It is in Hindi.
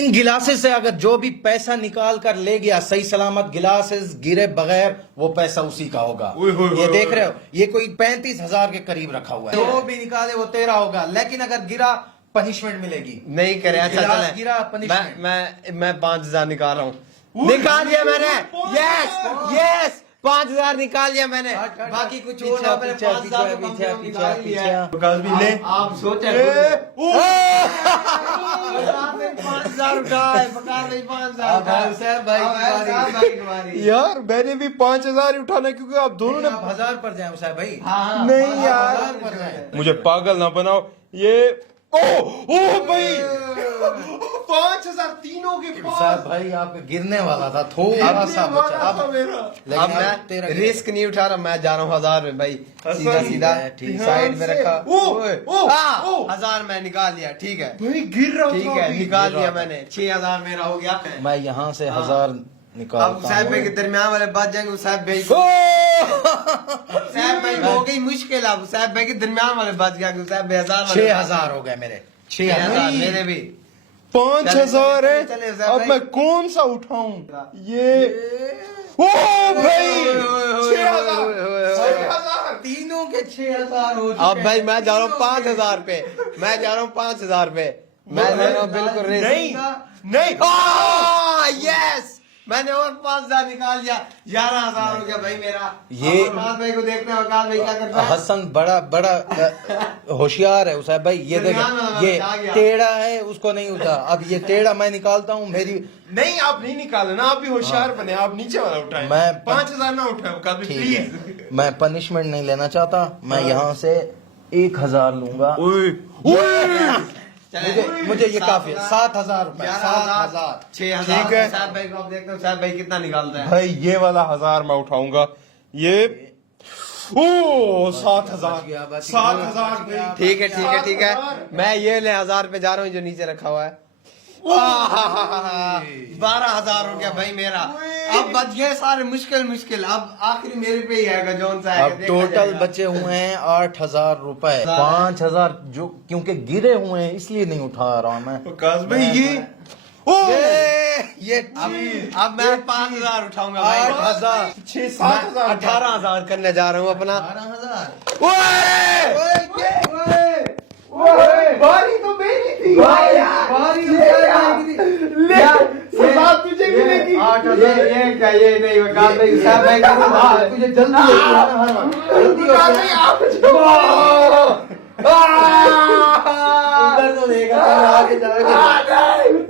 इन गिलासेस से अगर जो भी पैसा निकाल कर ले गया सही सलामत, गिलासेस गिरे बगैर, वो पैसा उसी का होगा। ये देख रहे हो, ये कोई 35,000 के करीब रखा हुआ है। जो भी निकाले वो तेरा होगा, लेकिन अगर गिरा पनिशमेंट मिलेगी। नहीं करे अच्छा चले। गिरा पनिशमेंट। मैं 5,000 निकाल रहा हूँ। निकाल दिया मैंने। यस यस 5,000 निकाल लिया मैंने। बाकी कुछ और ना, मैंने 5,000 निकाल लिया। आप सोचे 5,000 उठाए, 5,000 भाई। यार मैंने भी 5,000 ही उठाना, क्योंकि आप दोनों ने 1000 पर जाए उसाई भाई। नहीं यार, 1000 पर जाए। मुझे पागल ना बनाओ। ये ओ भाई 5,000 तीनों के उसाई पास। भाई आपका गिरने वाला था, थोड़ा सा बचा। अब मेरा अब मैं रिस्क नहीं उठा रहा, मैं जा रहा हूँ 1,000 में भाई। सीधा सीधा ठीक साइड में रखा। ओ 1,000 मैं निकाल लिया। ठीक है भाई गिर रहा ठीक है, निकाल लिया मैंने। 6,000 मेरा हो गया। मैं यहाँ से 1000 अब निकालता साहब भाई हूँ। के दरमियान वाले बच जाएंगे। साहब भाई को साहब भाई को हो गई मुश्किल। अब साहब भाई के दरमियान वाले बच गया। साहब भाई 1,000 6,000 हो गए मेरे। 6,000 मेरे भी। 5,000 है। चले साहब अब भाई। मैं कौन सा उठाऊं? ये ओ भाई 6,000 तीनों के 6,000 हो चुके अब भाई मैं जा रहा हूँ 5,000 पे। मैं जा रहा हूँ 5,000 पे। मैं ले रहा हूँ बिल्कुल रिस्क। नहीं यस मैंने और 5,000 निकाल लिया। 11,000 हो गया भाई मेरा। ये वकास भाई को देखते हैं। वकास भाई क्या करता है? हसन बड़ा बड़ा होशियार है उसाई भाई। ये देखो, ये टेढ़ा है, उसको नहीं उठा। अब ये टेढ़ा मैं निकालता हूँ। मेरी नहीं, आप नहीं निकाले ना, आप भी होशियार बने। आप नीचे वाला उठाए। मैं 5,000 ना उठाए कभी, ठीक प्लीज। है, मैं पनिशमेंट नहीं लेना चाहता। मैं यहाँ से 1,000 लूंगा। मुझे ये काफी है। 7,000 रुपए। 7,000 6,000 ठीक है। साहब भाई को अब देखते हो साहब भाई कितना निकालता है। भाई ये वाला 1,000 मैं उठाऊंगा। ये ओ 7,000 7,000। ठीक है ठीक है ठीक है। मैं ये ले 1,000 पे जा रहा हूँ जो नीचे रखा हुआ है। 12,000 हो गया भाई मेरा। अब बच गए सारे मुश्किल। अब आखिरी मेरे पे ही आएगा जौन सा अब टोटल बचे हुए हैं 8,000 रुपए। 5,000 जो क्योंकि गिरे हुए हैं इसलिए नहीं उठा रहा हूं मैं। वकास भाई ये अब मैं 5,000 उठाऊंगा भाई। 8,000 6-7,000 18,000 करने जा रहा हूँ अपना। 12,000 बारी तो मेरी थी। सजा तुझे मिलेगी। 8,000 ये क्या? ये नहीं वकास भाई साहब भाई का तुझे जल्दी उधर तो देगा आगे जाके।